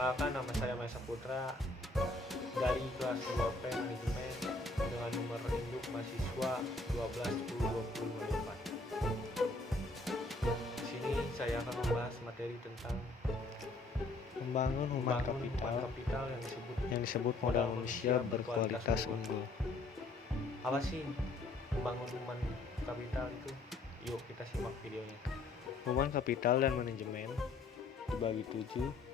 Perkenalkan, nama saya Maesa Putra dari kelas 2P Manajemen dengan nomor induk mahasiswa 12102024. Di sini saya akan membahas materi tentang membangun human kapital yang disebut modal manusia berkualitas unggul. Apa sih membangun human kapital itu? Yuk kita simak videonya. Human kapital dan manajemen dibagi 7.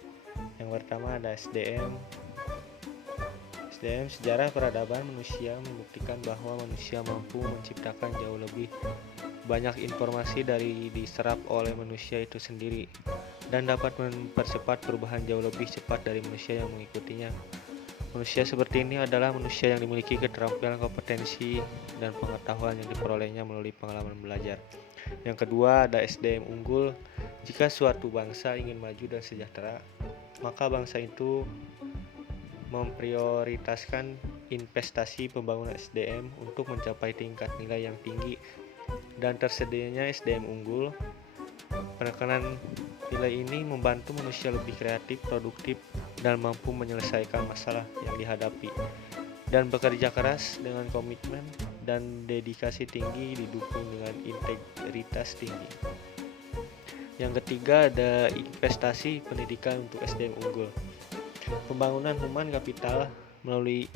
Yang pertama ada SDM. SDM, sejarah peradaban manusia membuktikan bahwa manusia mampu menciptakan jauh lebih banyak informasi dari diserap oleh manusia itu sendiri dan dapat mempercepat perubahan jauh lebih cepat dari manusia yang mengikutinya. Manusia seperti ini adalah manusia yang dimiliki keterampilan, kompetensi, dan pengetahuan yang diperolehnya melalui pengalaman belajar. Yang kedua ada SDM unggul. Jika suatu bangsa ingin maju dan sejahtera, maka bangsa itu memprioritaskan investasi pembangunan SDM untuk mencapai tingkat nilai yang tinggi dan tersedianya SDM unggul. Penekanan nilai ini membantu manusia lebih kreatif, produktif, dan mampu menyelesaikan masalah yang dihadapi, dan bekerja keras dengan komitmen dan dedikasi tinggi didukung dengan integritas tinggi. Yang ketiga ada investasi pendidikan untuk SDM unggul. Pembangunan human kapital melalui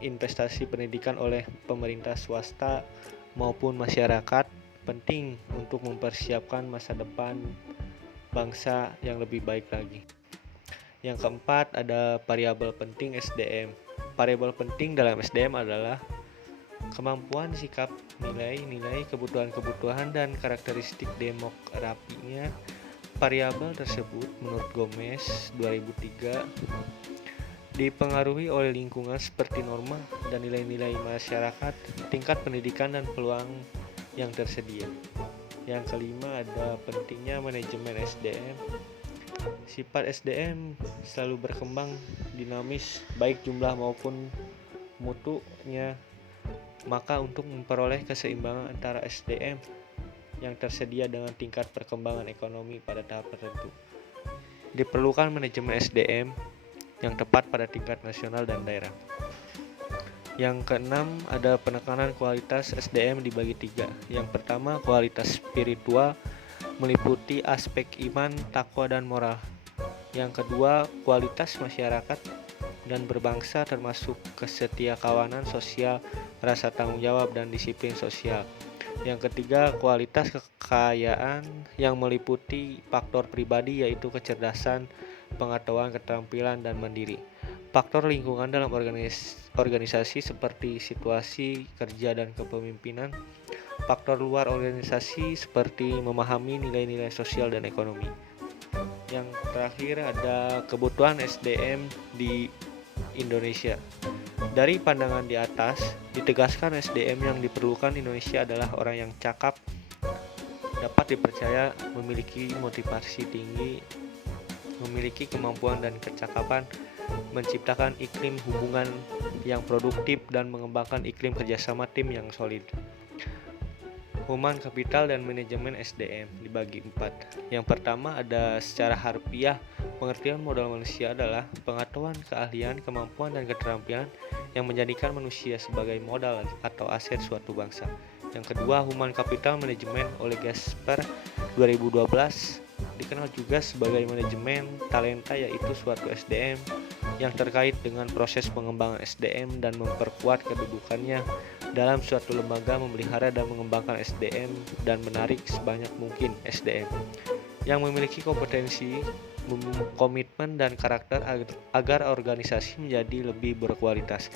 investasi pendidikan oleh pemerintah swasta maupun masyarakat penting untuk mempersiapkan masa depan bangsa yang lebih baik lagi. Yang keempat ada variabel penting SDM. Variabel penting dalam SDM adalah kemampuan, sikap, nilai-nilai, kebutuhan dan karakteristik demografinya. Variabel tersebut menurut Gomez 2003 dipengaruhi oleh lingkungan seperti norma dan nilai-nilai masyarakat, tingkat pendidikan, dan peluang yang tersedia. Yang kelima ada pentingnya manajemen SDM. Sifat SDM selalu berkembang dinamis baik jumlah maupun mutunya. Maka untuk memperoleh keseimbangan antara SDM yang tersedia dengan tingkat perkembangan ekonomi pada tahap tertentu, diperlukan manajemen SDM yang tepat pada tingkat nasional dan daerah. Yang keenam ada penekanan kualitas SDM dibagi 3. Yang pertama kualitas spiritual, meliputi aspek iman, takwa, dan moral. Yang kedua kualitas masyarakat dan berbangsa, termasuk kesetiakawanan sosial, rasa tanggung jawab, dan disiplin sosial. Yang ketiga kualitas kekayaan yang meliputi faktor pribadi, yaitu kecerdasan, pengetahuan, keterampilan, dan mandiri. Faktor lingkungan dalam organisasi seperti situasi kerja dan kepemimpinan. Faktor luar organisasi seperti memahami nilai-nilai sosial dan ekonomi. Yang terakhir ada kebutuhan SDM di Indonesia. Dari pandangan di atas, ditegaskan SDM yang diperlukan Indonesia adalah orang yang cakap, dapat dipercaya, memiliki motivasi tinggi, memiliki kemampuan dan kecakapan, menciptakan iklim hubungan yang produktif, dan mengembangkan iklim kerjasama tim yang solid. Human Capital dan Manajemen SDM dibagi 4. Yang pertama ada secara harfiah. Pengertian modal manusia adalah pengetahuan, keahlian, kemampuan, dan keterampilan yang menjadikan manusia sebagai modal atau aset suatu bangsa. Yang kedua, Human Capital Management oleh Gasper 2012 dikenal juga sebagai manajemen talenta, yaitu suatu SDM yang terkait dengan proses pengembangan SDM dan memperkuat kedudukannya dalam suatu lembaga, memelihara dan mengembangkan SDM, dan menarik sebanyak mungkin SDM yang memiliki kompetensi, komitmen, dan karakter agar organisasi menjadi lebih berkualitas.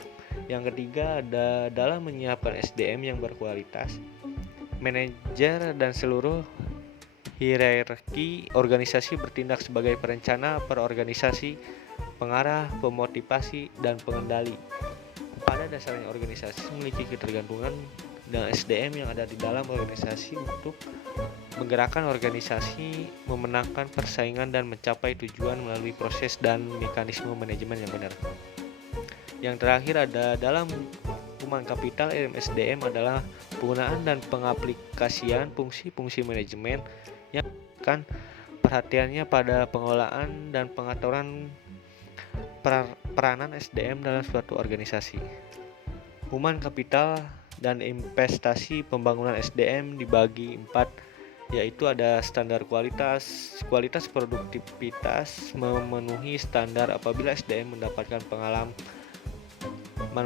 Yang ketiga ada dalam menyiapkan SDM yang berkualitas, manajer dan seluruh hierarki organisasi bertindak sebagai perencana, perorganisasi, pengarah, pemotivasi, dan pengendali. Pada dasarnya organisasi memiliki ketergantungan dengan SDM yang ada di dalam organisasi untuk menggerakkan organisasi, memenangkan persaingan, dan mencapai tujuan melalui proses dan mekanisme manajemen yang benar. Yang terakhir ada dalam Human Capital SDM adalah penggunaan dan pengaplikasian fungsi-fungsi manajemen yang kan perhatiannya pada pengelolaan dan pengaturan peranan SDM dalam suatu organisasi. Human capital dan investasi pembangunan SDM dibagi 4, yaitu ada standar kualitas produktivitas memenuhi standar apabila SDM mendapatkan pengalaman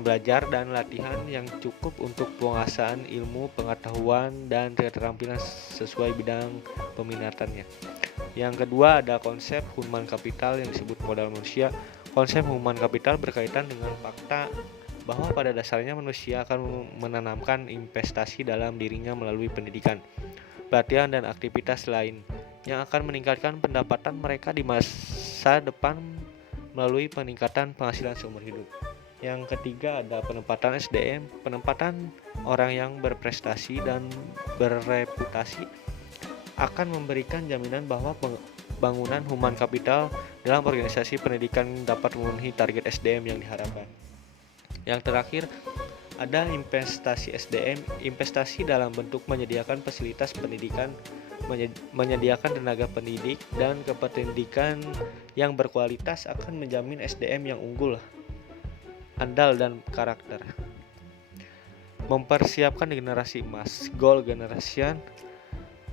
belajar dan latihan yang cukup untuk penguasaan ilmu, pengetahuan, dan keterampilan sesuai bidang peminatannya. Yang kedua ada konsep human capital yang disebut modal manusia. Konsep human capital berkaitan dengan fakta bahwa pada dasarnya manusia akan menanamkan investasi dalam dirinya melalui pendidikan, pelatihan, dan aktivitas lain yang akan meningkatkan pendapatan mereka di masa depan melalui peningkatan penghasilan seumur hidup. Yang ketiga ada penempatan SDM. Penempatan orang yang berprestasi dan berreputasi akan memberikan jaminan bahwa pembangunan human capital dalam organisasi pendidikan dapat memenuhi target SDM yang diharapkan. Yang terakhir ada investasi SDM. Investasi dalam bentuk menyediakan fasilitas pendidikan, menyediakan tenaga pendidik, dan kependidikan yang berkualitas akan menjamin SDM yang unggul, andal, dan karakter. Mempersiapkan generasi emas. Goal generation.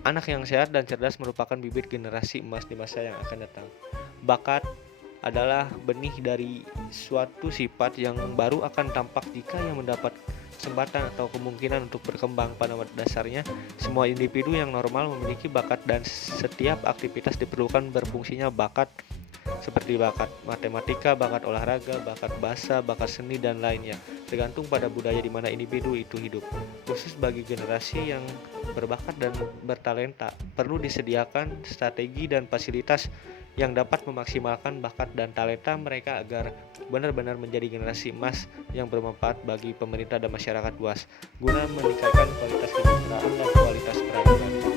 Anak yang sehat dan cerdas merupakan bibit generasi emas di masa yang akan datang. Bakat adalah benih dari suatu sifat yang baru akan tampak jika yang mendapat kesempatan atau kemungkinan untuk berkembang. Pada dasarnya, semua individu yang normal memiliki bakat dan setiap aktivitas diperlukan berfungsinya bakat, seperti bakat matematika, bakat olahraga, bakat bahasa, bakat seni, dan lainnya, tergantung pada budaya di mana individu itu hidup. Khusus bagi generasi yang berbakat dan bertalenta, perlu disediakan strategi dan fasilitas yang dapat memaksimalkan bakat dan talenta mereka agar benar-benar menjadi generasi emas yang bermanfaat bagi pemerintah dan masyarakat luas, guna meningkatkan kualitas kesejahteraan dan kualitas peradaban.